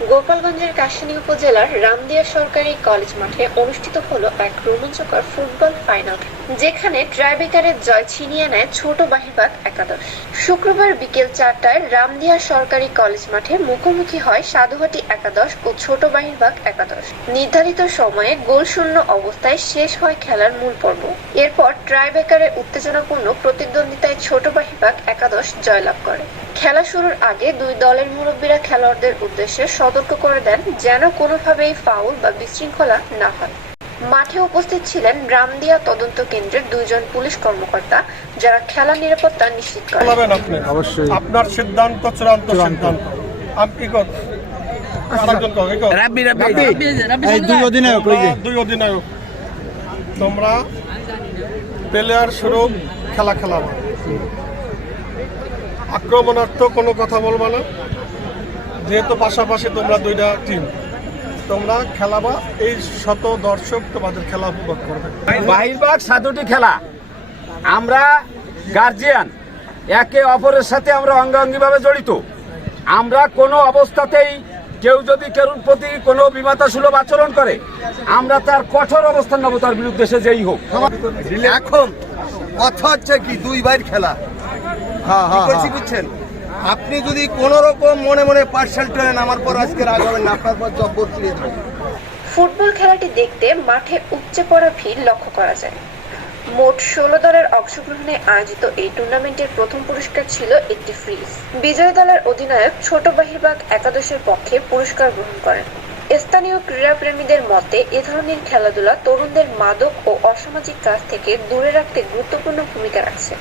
গোপালগঞ্জের কাশিনী উপজেলার রামদিয়া সরকারি কলেজ মাঠে অনুষ্ঠিত হলো এক রোমাঞ্চকর ফুটবল ফাইনাল, যেখানে ট্রাইবেকারের জয় ছিনিয়ে নেয় ছোট বাহিবাগ একাদশ। শুক্রবার বিকেল চারটায় রামদিয়া সরকারি কলেজ মাঠে মুখোমুখি হয় সাধুহাটি একাদশ ও ছোট বাহিরবাগ একাদশ। নির্ধারিত সময়ে গোলশূন্য অবস্থায় শেষ হয় খেলার মূল পর্ব। এরপর ট্রাইবেকারের উত্তেজনাপূর্ণ প্রতিদ্বন্দ্বিতায় ছোট বাহিবাগ একাদশ জয়লাভ করে। খেলা শুরুর আগে দুই দলের মুরব্বীরা খেলোয়াড়দের উদ্দেশ্যে সতর্ক করে দেন যেন কোনোভাবেই ফাউল বা বিশৃঙ্খলা না হয়। মাঠে উপস্থিত ছিলেন রামদিয়া তদন্ত কেন্দ্রের দুইজন পুলিশ কর্মকর্তা যারা খেলার নিরাপত্তা নিশ্চিত করেন। অবশ্যই। আপনার সিদ্ধান্ত চূড়ান্ত। সিদ্ধান্ত। আপনি দুই অধিনায়ক দুই অধিনায়ক। তোমরা প্লেয়ার স্বরূপ খেলা খেলাবা আক্রমণার্থ কোনো কথা বলবা না। যেহেতু পাশাপাশি তোমরা দুইটা টিম তোমরা খেলাবা এই শত দর্শক তোমাদের খেলা উপভোগ করবে। বাহিরবাগ সাধুটি খেলা। আমরা গার্জিয়ান একে অপরের সাথে আমরা অঙ্গাঙ্গিভাবে জড়িত। আমরা কোনো অবস্থাতেই কেউ যদি কেউর প্রতি কোনো বিমাতা সুলভ আচরণ করে আমরা তার কঠোর অবস্থান নেব তার বিরুদ্ধে সে যেই হোক। এখন কথা হচ্ছে কি দুই ভাইয়ের খেলা। হ্যাঁ কি হ্যাঁ। বুঝছেন? আপনি যদি কোন রকম মনে মনে পার্সেল ট্রেন আমার পর আজকে রাগ হবেন না আপনার পর জব্বর তুলে দেবেন ফুটবল খেলাটি দেখতে মাঠে উপচে পড়া ভিড় লক্ষ্য করা যায়। মোট ষোলো দলের অংশগ্রহণে আয়োজিত এই টুর্নামেন্টের প্রথম পুরস্কার ছিল একটি ফ্রিজ। বিজয়ী দলের অধিনায়ক ছোট বাহিরবাগ একাদশের পক্ষে পুরস্কার গ্রহণ করেন। স্থানীয় ক্রীড়াপ্রেমীদের মতে এ ধরনের খেলাধুলা তরুণদের মাদক ও অসামাজিক কাজ থেকে দূরে রাখতে গুরুত্বপূর্ণ ভূমিকা রাখছে।